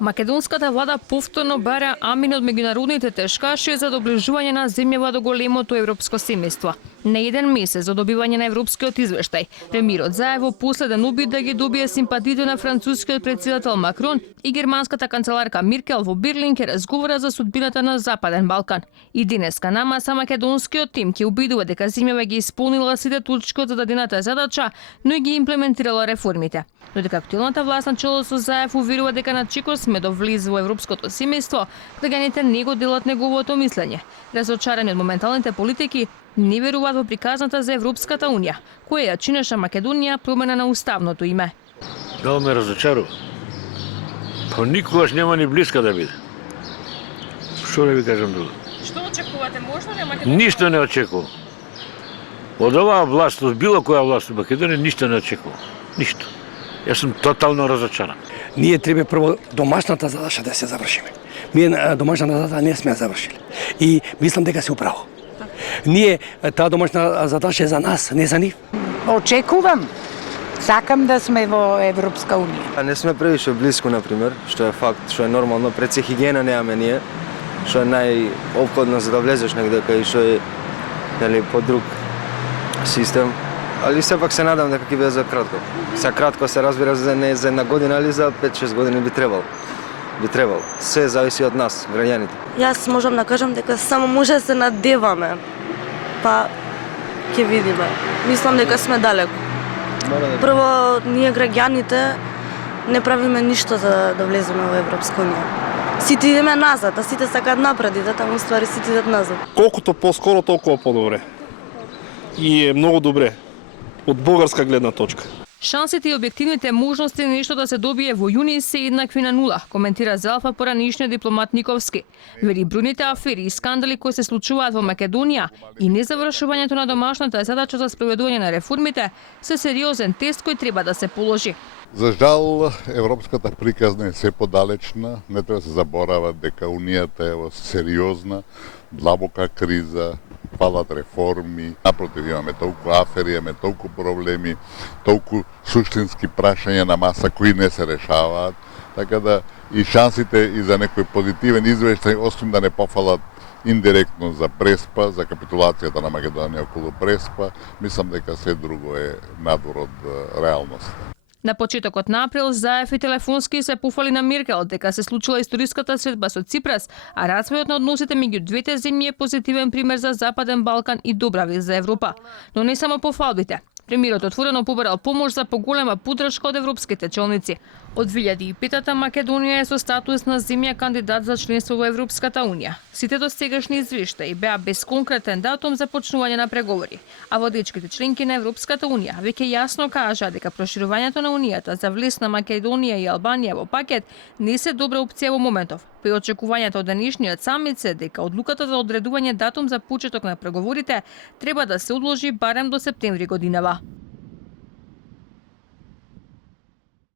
Македонската влада повторно бара амин од меѓународните тешкаши за доближување на земјава до големото европско семејство. На еден месец од добивање на европскиот извештај, премиерот заево последен обид да ги добие симпатиите на францускиот претседател Макрон и германската канцеларка Меркел во Берлин ке разговара за судбината на Западен Балкан. И денеска намаса македонскиот тим ќе убедува дека земјава ги исполнила сите точки од зададената задача, но и ги имплементирала реформите. Додека актуелната власт на чело со Заев уверува дека на чекор сме до влез во европското семејство, граѓаните не го делат неговото мислење. Разочарани од моменталните политики, не веруваат во приказната за Европската унија, која ја чинеше Македонија промена на уставното име. Да ме разочарува. Па никогаш нема ни блиска да биде. Што да ви кажам друго? Што очекувате? Можно ли Македонија? Ништо не очекувам. Од оваа власт, од било која власт во Македонија, ништо не очекувам. Ништо. Јас сум тотално разочаран. Ние треба прво домашната задача да се завршиме. Ние домашната задача не сме завршили. И мислам дека се управо. Ние таа домашна задача е за нас, не за нив. Очекувам. Сакам да сме во Европска унија. Не сме превише близко, например, што е факт, што е нормално. Пред се хигиена немаме ние, што е најопходно за да влезеш негдека и што е по друг систем. Али сепак се надам дека ќе биде за кратко. За кратко се разбира не за една година, али за 5-6 години би требало. Би требало. Се зависи од нас, граѓаните. Јас можам да кажам дека само може да се надеваме. Па ќе видиме. Мислам дека сме далеко. Прво, ние граѓаните не правиме ништо за да влеземе во Европска унија. Сите идеме назад, а сите сакаат напред, да таму ствари сите идат назад. Колкото поскоро, толкова подобре. И е многу добре од бугарска гледна точка. Шансите и објективните можности нешто да се добие во јуни се еднакви на нула, коментира Зелфа поранишниот дипломат Никовски. Вели бројните афери и скандали кои се случуваат во Македонија и незавршувањето на домашната задача за спроведување на реформите се сериозен тест кој треба да се положи. За жал, европската приказна е се подалечна. Не треба да се заборава дека Унијата е во сериозна, длабока криза, фалат реформи, напротив имаме толку афери, имаме толку проблеми, толку суштински прашања на маса кои не се решаваат, така да и шансите и за некој позитивен извештај, освен да не пофалат индиректно за Преспа, за капитулацијата на Македонија околу Преспа, мислам дека се друго е надвор од реалноста. На почетокот на април, Заев и телефонски се пофали на Меркел дека се случила историската средба со Ципрас, а развојот на односите меѓу двете земји е позитивен пример за Западен Балкан и добра вест за Европа. Но не само пофалбите. Премиерот отворено побарал помош за поголема поддршка од европските челници. Од 2005-та Македонија е со статус на земја кандидат за членство во Европската унија. Сите досегашни извештаи беа без конкретен датум за почнување на преговори, а водечките членки на Европската унија веќе јасно кажаа дека проширувањето на унијата за влез на Македонија и Албанија во пакет не се добра опција во моментов. При очекувањето од денешниот самит се дека одлуката за одредување датум за почеток на преговорите треба да се одложи барем до септември годинава.